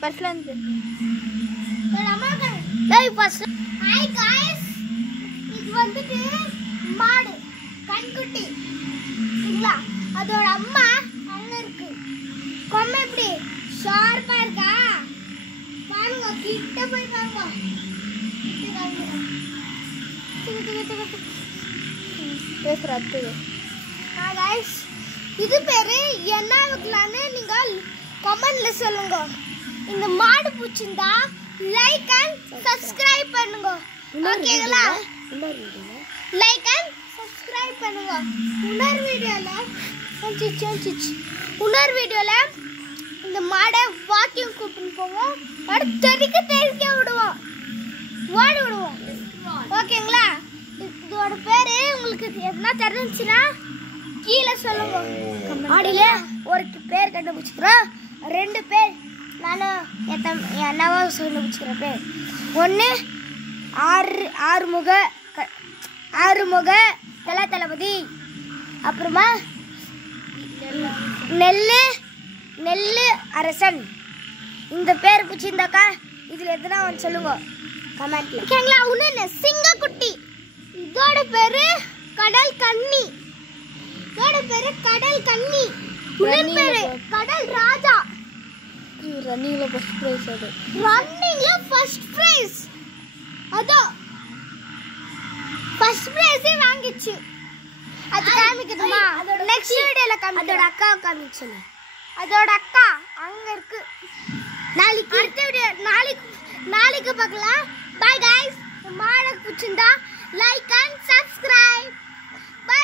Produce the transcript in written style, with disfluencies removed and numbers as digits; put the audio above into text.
ஃபர்ஸ்ட்ல இருந்து hi guys இது வந்துட்டு மாடு கண்குட்டி இல்ல அதோட அம்மா அங்க இருக்கு கொம்பு எப்படி ஷார்ப்பா இருக்கா பாருங்க கிட்ட போய் பாருங்க பேசுறது गाइस இது பேரு என்ன வைக்கலாம்னு நீங்க கமெண்ட்ல சொல்லுங்க இந்த மாடு பிடிச்சிருந்தா லைக் அண்ட் சப்ஸ்கிரைப் பண்ணுங்க ஓகேங்களா லைக் அண்ட் சப்ஸ்கிரைப் பண்ணுங்க இன்னொரு வீடியோல இந்த மாடை வாக்கிங் கூப்பிட்டு போவோம் தெரிக்க விடுவோம் ஓட விடுவோம் ஓகேங்களா இதோட பேரு உங்களுக்கு என்ன தெரிஞ்சுச்சுன்னா கீழே சொல்லுங்க ஆடியில ஒரு பேர் கண்டுபிடிச்சிக்கிறோம் 2 பேர் நானும் என்னவோ கண்டுபிடிச்சிக்கிறேன் பேர் ஒன்று ஆறுமுக தளபதி அப்புறமா நெல்லு அரசன் இந்த பேர் பிடிச்சிருந்தாக்கா இதில் எதுனா ஒன்று சொல்லுங்க கமெண்ட்ல ஓகேங்களா ஒன்று சிங்கக்குட்டி இதோட பேரு கடல் கன்னி உன்ன பேரு கடல் ராஜா ரன்னிங்ல ஃபர்ஸ்ட் பிரைஸ் அதோ ஃபர்ஸ்ட் பிரைஸே வாங்கிச்சு அது காமிக்குதுமா நெக்ஸ்ட் வீடியோல அதோட அக்கா காமிச்சுல அதோட அக்கா அங்க இருக்கு நாளைக்கு அடுத்த வீடியோ நாளைக்கு பார்க்கலாம் பை गाइस மாடை பிடிச்சிருந்தா லைக் அண்ட் சப்ஸ்கிரைப் பை